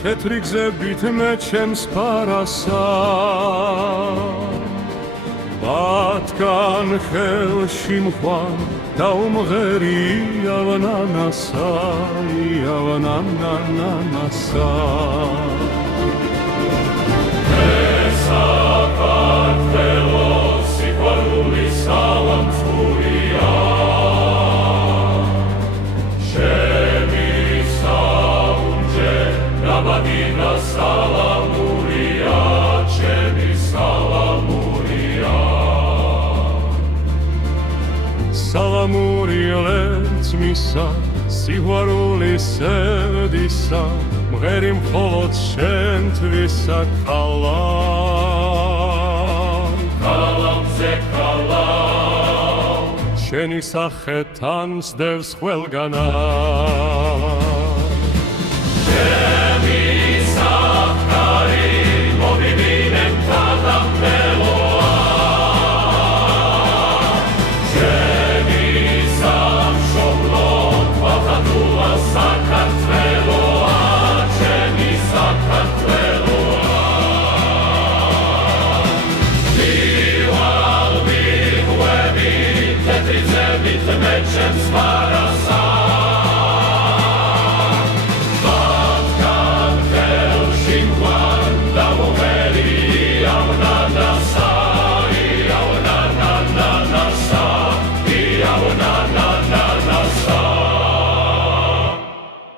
თეთრი გზებით მე ჩემს ფარასა ბათგან ხელში მხვან და უმღერია ნანასა ნანასა Salamuri lertsmisa, sihuaruli sevdisa, mgerim холод šentvisa kalam. Kalam ze kalam, შენი სახე თანს დევს ყველგანად.